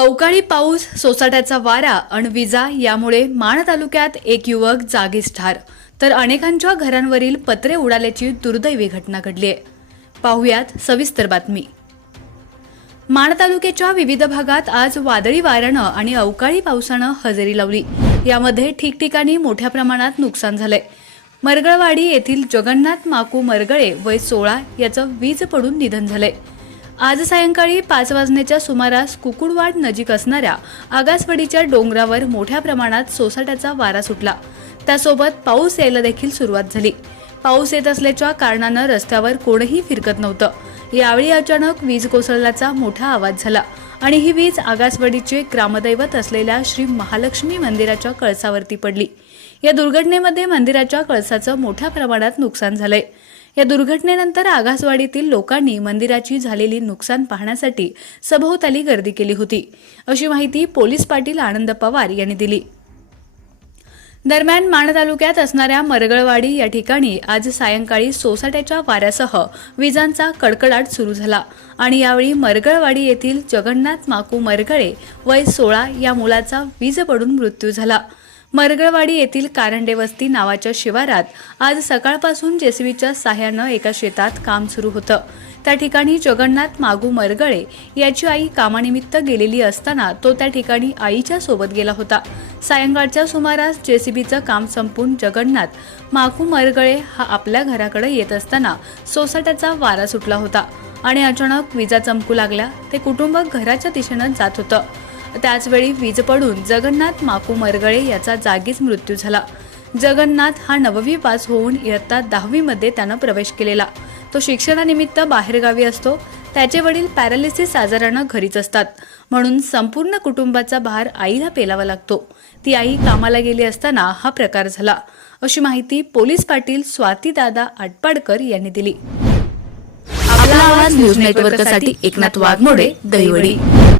अवकाळी पाऊस सोसाट्याचा वारा आणि विजा यामुळे माण तालुक्यात एक युवक जागीच ठार. तर अनेकांच्या घरांवरील पत्रे उडाल्याची दुर्दैवी घटना घडली आहे. पाहुयात सविस्तर बातमी. माण तालुक्याच्या विविध भागात आज वादळी वाऱ्यानं आणि अवकाळी पावसानं हजेरी लावली. यामध्ये ठिकठिकाणी मोठ्या प्रमाणात नुकसान झालंय. मरगळवाडी येथील जगन्नाथ माकू मरगळे वय सोळा याचं वीज पडून निधन झालंय. आज सायंकाळी पाच वाजण्याच्या सुमारास कुकुडवाड नजीक असणाऱ्या आगासवाडीच्या डोंगरावर मोठ्या प्रमाणात सोसाट्याचा वारा सुटला. त्यासोबत पाऊस यायला देखील सुरुवात झाली. पाऊस येत असल्याच्या कारणानं रस्त्यावर कोणीही फिरकत नव्हतं. यावेळी अचानक वीज कोसळल्याचा मोठा आवाज झाला आणि ही वीज आगासवाडीचे ग्रामदैवत असलेल्या श्री महालक्ष्मी मंदिराच्या कळसावरती पडली. या दुर्घटनेमध्ये मंदिराच्या कळसाचं मोठ्या प्रमाणात नुकसान झालंय. या दुर्घटनेनंतर आगासवाडीतील लोकांनी मंदिराची झालेली नुकसान पाहण्यासाठी सभोवताली गर्दी केली होती. अशी माहिती पोलीस पाटील आनंद पवार यांनी दिली. दरम्यान माण तालुक्यात असणाऱ्या मरगळवाडी या ठिकाणी आज सायंकाळी सोसाट्याच्या वाऱ्यासह विजांचा कडकडाट सुरू झाला आणि यावेळी मरगळवाडी येथील जगन्नाथ माकू मरगळे वय सोळा या मुलाचा वीज पडून मृत्यू झाला. मरगळवाडी येथील कारंडेवस्ती नावाच्या शिवारात आज सकाळपासून जेसीबीच्या साह्यानं एका शेतात काम सुरू होतं. त्या ठिकाणी जगन्नाथ मागू मरगळे याची आई कामानिमित्त गेलेली असताना तो त्या ठिकाणी आईच्या सोबत गेला होता. सायंकाळच्या सुमारास जेसीबीचं काम संपून जगन्नाथ मागू मरगळे हा आपल्या घराकडे येत असताना सोसाट्याचा वारा सुटला होता आणि अचानक विजा चमकू लागल्या. ते कुटुंब घराच्या दिशेनं जात होतं. त्याचवेळी वीज पडून जगन्नाथ माकू मरगळे याचा जागीच मृत्यू झाला. जगन्नाथ हा नववी पास होऊन इयत्ता दहावीमध्ये त्यानं प्रवेश केलेला. तो शिक्षणानिमित्त बाहेरगावी असतो. त्याचे वडील पॅरालिसिस आजारानं घरीच असतात. म्हणून संपूर्ण कुटुंबाचा भार आईला पेलावा लागतो. ती आई कामाला गेली असताना हा प्रकार झाला. अशी माहिती पोलीस पाटील स्वातीदादा आटपाडकर यांनी दिली. आपला आवाज न्यूज नेटवर्कसाठी एकनाथ वाघमोडे दहिवडी.